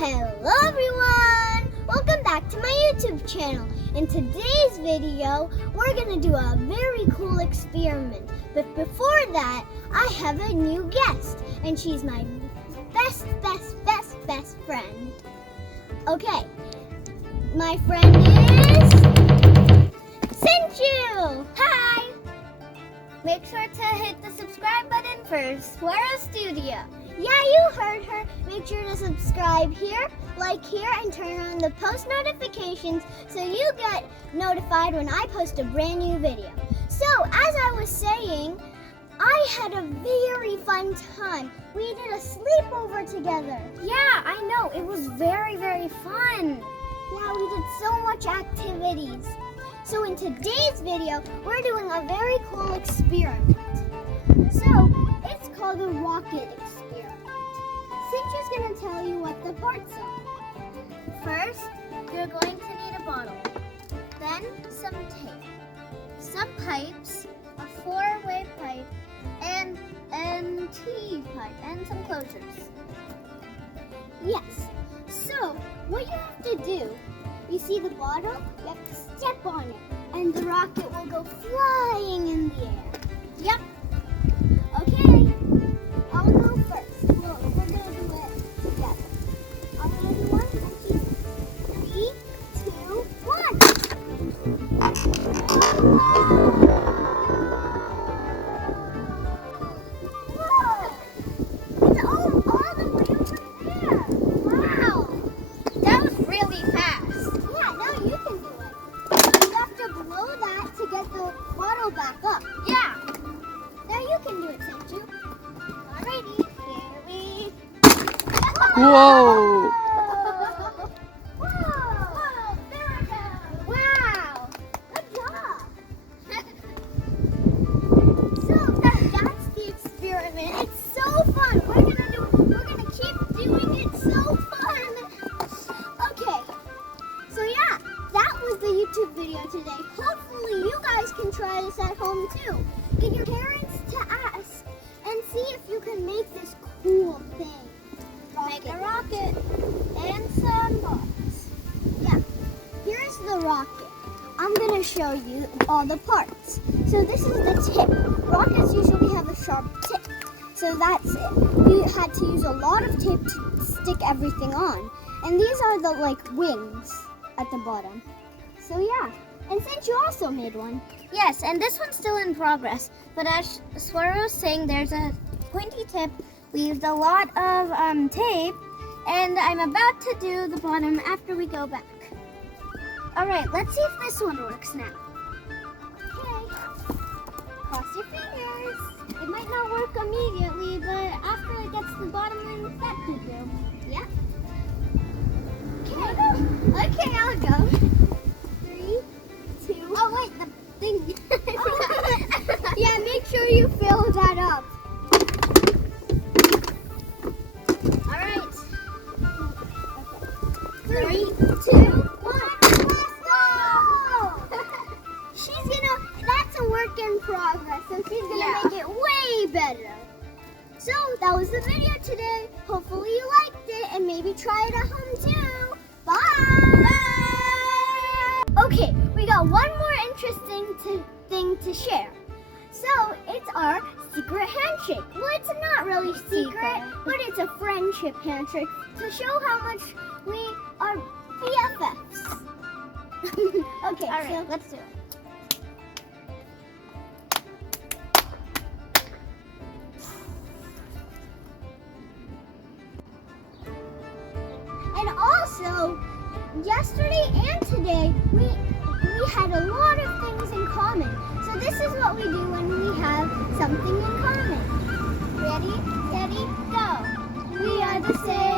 Hello everyone! Welcome back to my YouTube channel. In today's video, we're going to do a very cool experiment. But before that, I have a new guest, and she's my best friend. Okay, my friend is Sinchu! Hi! Make sure to hit the subscribe button for Swirl Studio. Yeah, you heard her. Make sure to subscribe here, like here, and turn on the post notifications so you get notified when I post a brand new video. So, as I was saying, I had a very fun time. We did a sleepover together. Yeah, I know. It was very fun. Yeah, we did so much activities. So in today's video, we're doing a very cool experiment. So, it's called the rocket experiment. Sinchu's going to tell you what the parts are. First, you're going to need a bottle. Then, some tape. Some pipes, a four-way pipe, and T pipe, and some closures. Yes. So, what you have to do, you see the bottle? You have to step on it, and the rocket will go flying in the air. Yep. Okay, I'll go first. No, we're going to do it together. I'm going to do 1, 2, 3, 2, 1. Whoa! It's all the way over there. Wow! That was really fast. Yeah, now you can do it. You have to blow that to get the bottle back up. Yeah. Now you can do it, Sinchu. Alrighty, here we Whoa! Whoa! There we go. Wow! Good job. So that's the experiment. It's so fun. We're gonna keep doing it. So fun. Okay. So yeah, that was the YouTube video today. Hopefully you guys can try this at home too. Get your parents to ask and see if you can make this cool thing. Make a rocket and some balls. Yeah, here's the rocket. I'm going to show you all the parts. So this is the tip. Rockets usually have a sharp tip. So that's it. We had to use a lot of tape to stick everything on. And these are the wings at the bottom. So yeah, and since you also made one. Yes, and this one's still in progress. But as Swirl was saying, there's a pointy tip. We used a lot of tape, and I'm about to do the bottom after we go back. All right, let's see if this one works now. Okay, cross your fingers. It might not work immediately, but after it gets to the bottom, then that could do. Yeah. Okay, I'll go. 3, 2. Oh wait, the thing. Yeah, make sure you fill that up. All right. 3, 2, 1. Let's go! That's a work in progress, so she's gonna make it way better. So that was the video today. Hopefully you liked it, and maybe try it at home too. Bye! Bye! Okay, we got one more interesting thing to share. So, it's our secret handshake. Well, it's not really secret, but it's a friendship handshake to show how much we are BFFs. Okay, all right, so let's do it. And also, yesterday and today, we had a lot of things in common. So this is what we do when we have something in common. Ready, steady, go. We are the same.